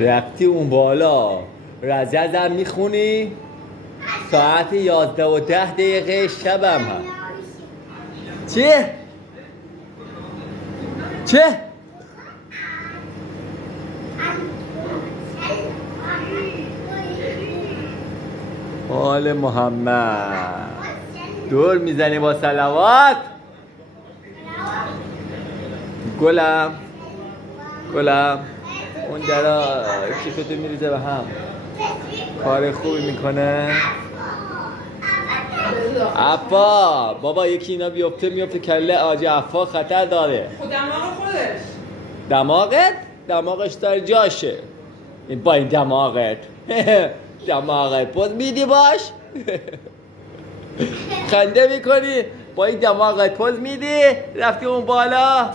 رفتی اون بالا رززم میخونی؟ ساعت 11:10 شبم هست. چه؟ چه؟ آل محمد دور میزنی با صلوات. گلم اون درا کیفتو میریزه به هم. کار خوبی میکنه. عفا بابا یکی اینا بیفته میفته کله آجی عفا خطر داره. خود دماغ خودش. دماغش داره جاشه. این با این دماغت پوز میدی باش. خنده میکنی با این دماغت پوز میدی. رفتی اون بالا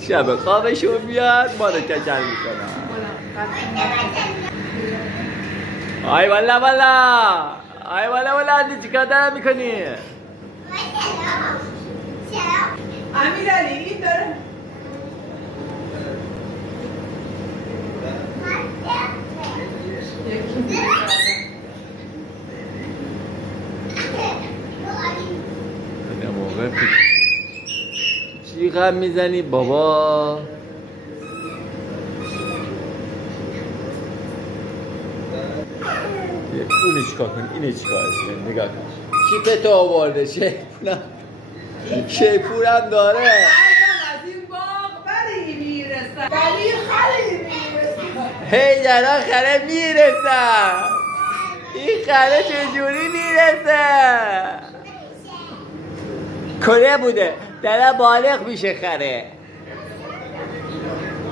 شب خوابشون بیاد ما رو کچل میکنم. آی والا انتی چیکار دارم میکنی؟ امیرعلی این داره چی غم میزنی بابا؟ اونو چیکار کن اینو چیکار کن نگاه کن کیفتو آورده شیپورم داره. از این باغ بری میرسم بری خری میرسم. هی درا خره میرسم. این خره چجوری میرسه؟ کره بوده درا بالغ میشه خره.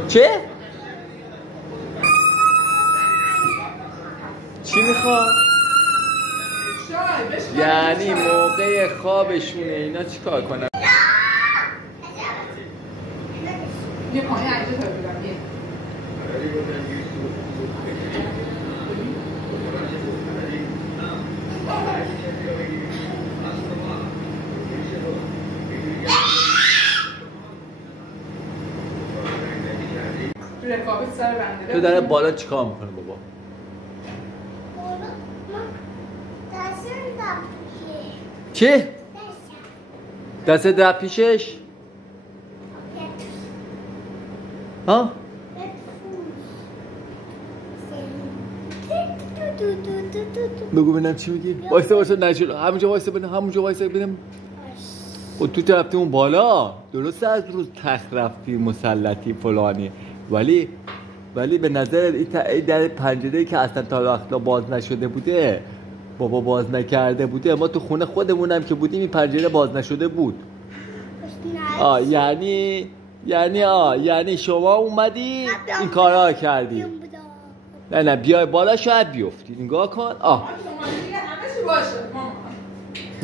چه؟ چی میخواد؟ یعنی موقع خوابشونه اینا چیکار کنن؟ یه پایین عجیب تا بگم رکابت سر بنده. تو در بالا چیکار میکنه بابا؟ چی؟ دست در پیشش؟ ها؟ بگو ببینم چی میگی؟ وایسا نجلو همونجا وایسا ببینم. خود تو رفتی اون بالا درسته از روز تخت رفتی مسلطی فلانی ولی به نظر این در پنجره که اصلا تا وقتا باز نشده بوده بابا باز نکرده بوده. ما تو خونه خودمونم که بودیم این پنجره باز نشده بود. یعنی شما اومدی این کارا کردی. نه بیای بالا شاید بیفتی. نگاه کن.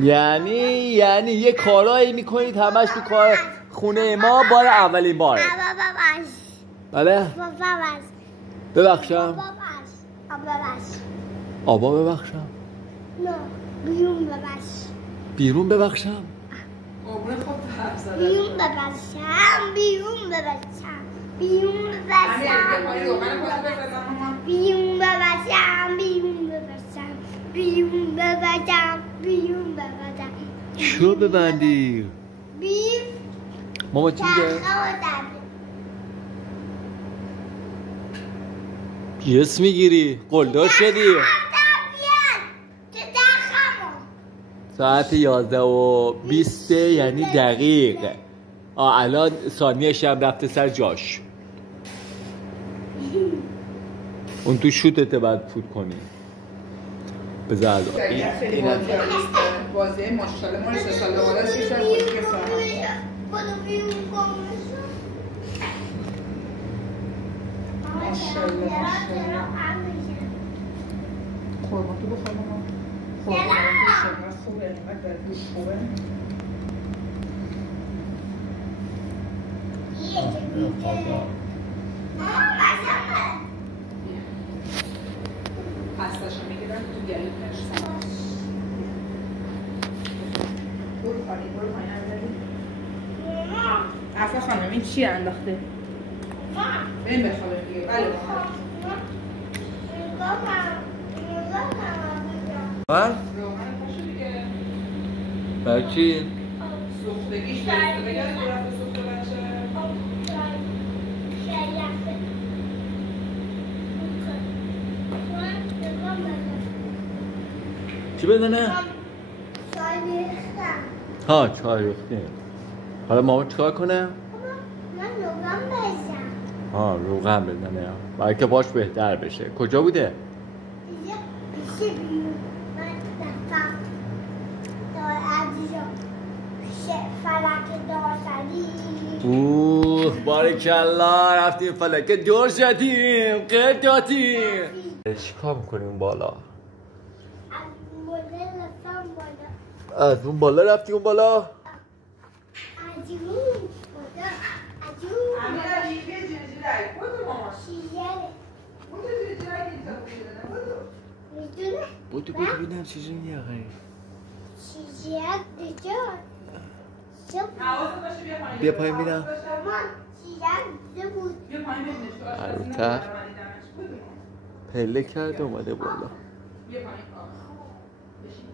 یعنی یه کارایی میکنید همش تو کار خونه ما بار اولین باره. بله؟ ببخشم؟ آبا ببخشم؟ نه بیرون ببخشم؟ قربون خود حرف زدن. بیرون ببرم. چو ببندی؟ ماما چی میگه؟ یس میگیری؟ قلدر شدی؟ ساعت 11:20 یعنی دقیق. الان ثانیه شب رفته سر جاش. اون تو شوتته باید فوت کنی. بذار این خیلی بازی ماشاءالله ما 3 سال بالا 3 سال بود که ماشاءالله قربان تو بخور ماما. قربان خوبه اینقدر گوش خوبه. پستاشو میگیرم تو گلوت نشستم. برو پایین امیرعلی. عفا خانم این چی انداخته؟ بریم بخوابیم دیگه. بله من؟ روغن پاشو دیگه. برای چی؟ سوختگیش برسه بگرد دو رفت سوخته بچه. چی بدنه؟ ها چای ریختیم. حالا ماما چیکار کنه؟ من روغن بزن. ها روغن بدنه برای که باش بهتر بشه. کجا بوده؟ دیگه پیش بیرون. من دفتم دار عزیزم فلک دار شدیم. اوه باریکلا رفتیم فلک دور شدیم قد دادیم. چیکار میکنیم بالا؟ از اون بالا رفتیم اون بالا؟ امیرعلی بیا جیرجیرک. بودو مامان. بودو جیرجیرک اینجا بودو. بودو ببینم چیزی میگه. حواست باشه بیا پایین. بیا پایین ببینم. بیا پایین ببینش تو عروتر پله کرد اومده بالا. بیا پایین. بشین.